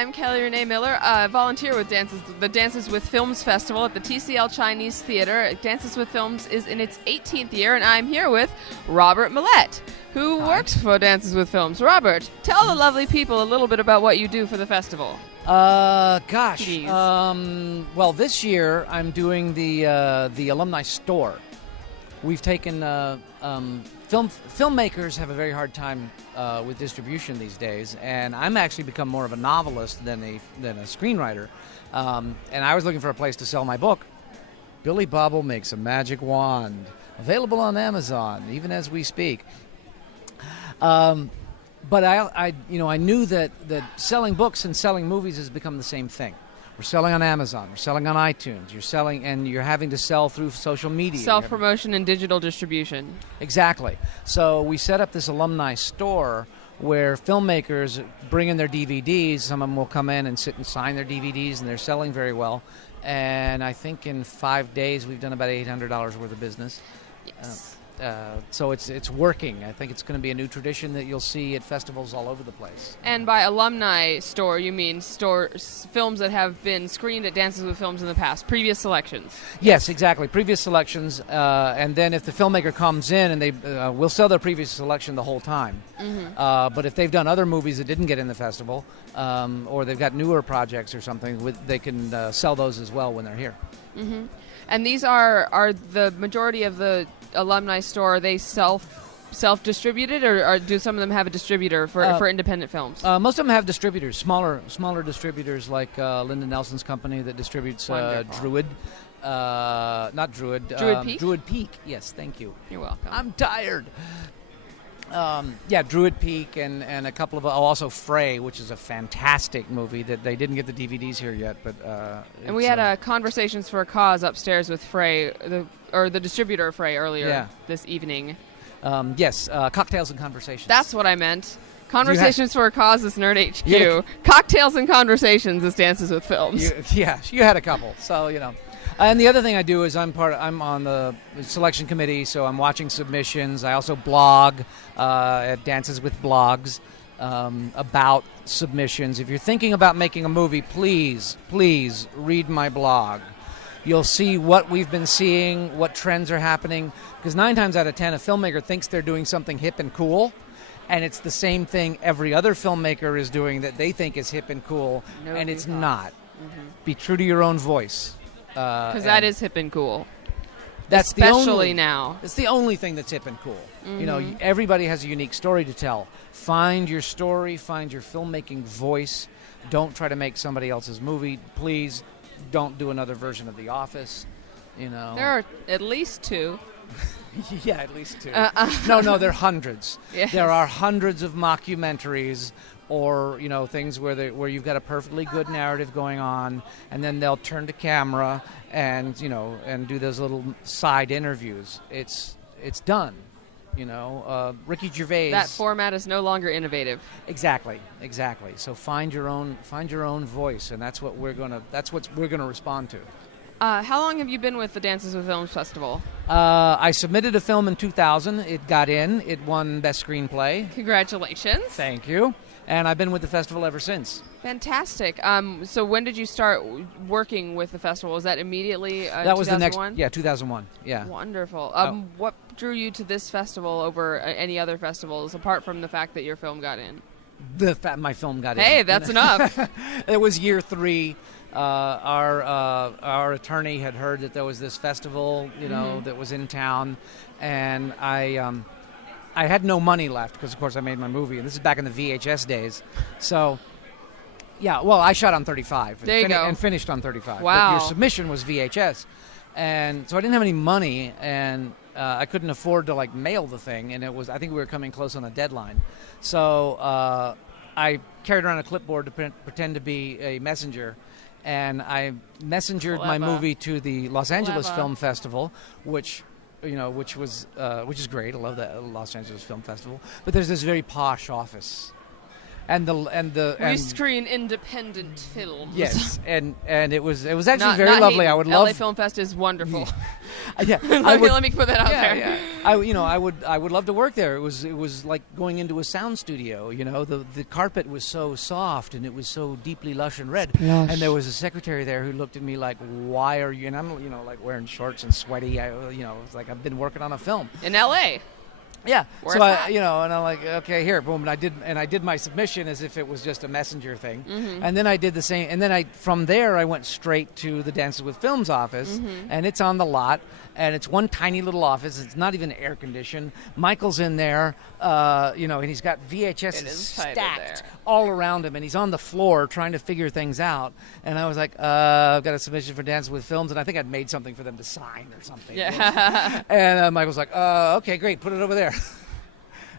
I'm Kelly Renee Miller, volunteer with the Dances with Films Festival at the TCL Chinese Theater. Dances with Films is in its 18th year, and I'm here with Robert Millett, who works for Dances with Films. Robert, tell the lovely people a little bit about what you do for the festival. Well, this year I'm doing the alumni store. We've taken filmmakers have a very hard time with distribution these days, and I'm actually become more of a novelist than a screenwriter. And I was looking for a place to sell my book. Billy Bobble Makes a Magic Wand, available on Amazon even as we speak. But I knew that selling books and selling movies has become the same thing. We're selling on Amazon. We're selling on iTunes. You're selling, and you're having to sell through social media. Self-promotion and digital distribution. Exactly. So we set up this alumni store where filmmakers bring in their DVDs. Some of them will come in and sit and sign their DVDs, and they're selling very well. And I think in 5 days we've done about $800 worth of business. Yes. So it's working. I think it's going to be a new tradition that you'll see at festivals all over the place. And by alumni store, you mean films that have been screened at Dances with Films in the past, previous selections? Yes, exactly. Previous selections, and then if the filmmaker comes in and they will sell their previous selection the whole time. Mm-hmm. But if they've done other movies that didn't get in the festival, or they've got newer projects or something, they can sell those as well when they're here. Mm-hmm. And these are the majority of the alumni store, are they self-distributed, or do some of them have a distributor for independent films? Most of them have distributors, smaller distributors like Lyndon Nelson's company that distributes Druid. Not Druid. Druid Peak? Druid Peak, yes, thank you. You're welcome. I'm tired. Druid Peak and a couple of also Fray, which is a fantastic movie that they didn't get the DVDs here yet, but and we had Conversations for a Cause upstairs with Fray, the distributor of Fray earlier this evening. Yes, Cocktails and Conversations. That's what I meant. Conversations for a Cause is Nerd HQ. Cocktails and Conversations is Dances with Films. You had a couple, so you know. And the other thing I do is I'm on the selection committee, so I'm watching submissions. I also blog at Dances with Blogs about submissions. If you're thinking about making a movie, please read my blog. You'll see what we've been seeing, what trends are happening, because 9 times out of 10, a filmmaker thinks they're doing something hip and cool, and it's the same thing every other filmmaker is doing that they think is hip and cool, and it's not. Mm-hmm. Be true to your own voice. Because that is hip and cool. That's especially now. It's the only thing that's hip and cool. Mm-hmm. You know, everybody has a unique story to tell. Find your story. Find your filmmaking voice. Don't try to make somebody else's movie. Please don't do another version of The Office. You know, there are at least 2. Yeah, at least 2. No, there are hundreds. Yes. There are hundreds of mockumentaries, or things where you've got a perfectly good narrative going on, and then they'll turn to camera and do those little side interviews. It's done. Ricky Gervais. That format is no longer innovative. Exactly. So find your own voice, and that's what we're gonna respond to. How long have you been with the Dances with Films Festival? I submitted a film in 2000. It got in. It won Best Screenplay. Congratulations. Thank you. And I've been with the festival ever since. Fantastic. So when did you start working with the festival? Was that immediately that was 2001? 2001. Yeah. Wonderful. What drew you to this festival over any other festivals, apart from the fact that your film got in? My film got in. Hey, that's enough. It was year 3. Our attorney had heard that there was this festival, that was in town, and I had no money left because, of course, I made my movie, and this is back in the VHS days. So, I shot on 35 and finished on 35. Wow. But your submission was VHS, and so I didn't have any money, and I couldn't afford to mail the thing, and I think we were coming close on the deadline. So I carried around a clipboard to pretend to be a messenger. And I messengered my movie to the Los Angeles Film Festival, which is great. I love the Los Angeles Film Festival. But there's this very posh office, We screen independent films. Yes, and it was actually Not very lovely. hating. I would LA love. Film Fest is wonderful. Yeah, let me put that out there. Yeah. I would love to work there. It was like going into a sound studio. The carpet was so soft and it was so deeply lush and red. Lush. And there was a secretary there who looked at me like, "Why are you?" And I'm like wearing shorts and sweaty. It's like I've been working on a film In LA. Yeah. Where's so that? and I'm like, okay, here, boom, and I did my submission as if it was just a messenger thing, Mm-hmm. and then I did the same, and then from there I went straight to the Dances with Films office, Mm-hmm. and it's on the lot, and it's one tiny little office. It's not even air conditioned. Michael's in there, and he's got VHS It is tighter stacked there. all around him, and he's on the floor trying to figure things out. And I was like, I've got a submission for Dances with Films, and I think I'd made something for them to sign or something. Yeah. And Michael's like, okay, great, put it over there.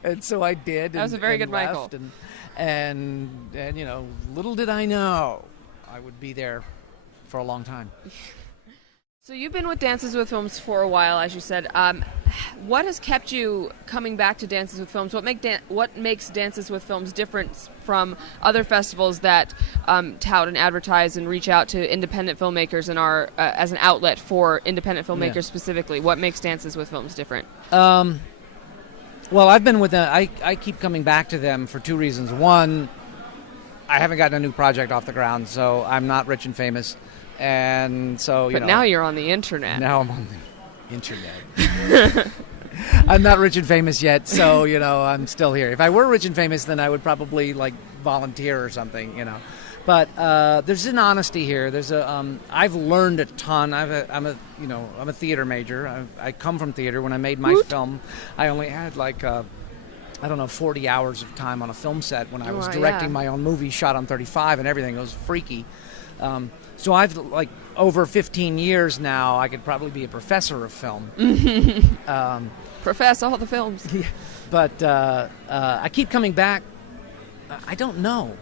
And so I did. That was a very good left, Michael. And little did I know I would be there for a long time. So you've been with Dances with Films for a while, as you said. What has kept you coming back to Dances with Films? What makes Dances with Films different from other festivals that tout and advertise and reach out to independent filmmakers and are as an outlet for independent filmmakers specifically? What makes Dances with Films different? Well, I've been with them. I keep coming back to them for two reasons. One, I haven't gotten a new project off the ground, so I'm not rich and famous. And so, But now you're on the internet. Now I'm on the internet. I'm not rich and famous yet, so, I'm still here. If I were rich and famous, then I would probably, volunteer or something, But there's an honesty here. I've learned a ton. I'm a theater major. I come from theater. When I made my film, I only had 40 hours of time on a film set when I was directing my own movie, shot on 35 and everything. It was freaky. So I've over 15 years now. I could probably be a professor of film. Profess all the films. Yeah. But I keep coming back. I don't know.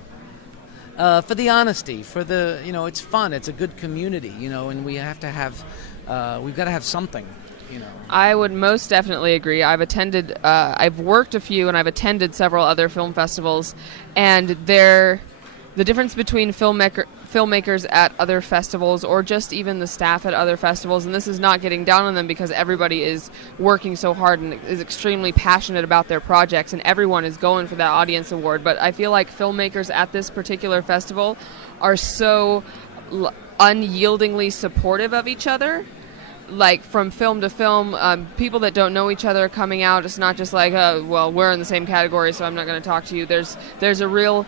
For the honesty, for the, it's fun. It's a good community, and we have to have, we've got to have something, I would most definitely agree. I've worked a few and I've attended several other film festivals, and the difference between filmmakers at other festivals or just even the staff at other festivals, and this is not getting down on them because everybody is working so hard and is extremely passionate about their projects and everyone is going for that audience award, but I feel like filmmakers at this particular festival are so unyieldingly supportive of each other. From film to film, people that don't know each other are coming out. It's not just we're in the same category, so I'm not going to talk to you. There's a real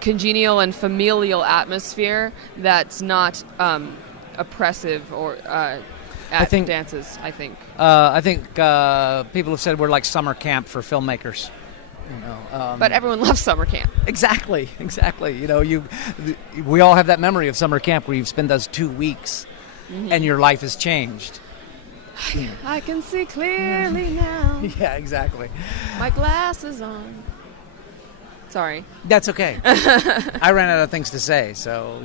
congenial and familial atmosphere that's not oppressive or at dances, I think. I think people have said we're like summer camp for filmmakers. But everyone loves summer camp. Exactly. We all have that memory of summer camp where you've spent those 2 weeks and your life has changed. I can see clearly now. Yeah, exactly. My glasses on. Sorry. That's okay. I ran out of things to say, so,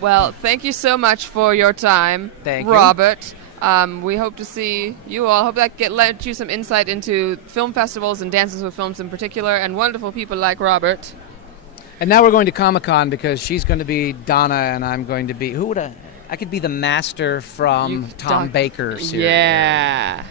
Well, thank you so much for your time, Thank you. Robert. We hope to see you all. Hope that led you some insight into film festivals and Dances with Films in particular, and wonderful people like Robert. And now we're going to Comic-Con because she's going to be Donna and I'm going to be... I could be the master from Tom Baker's series. Yeah.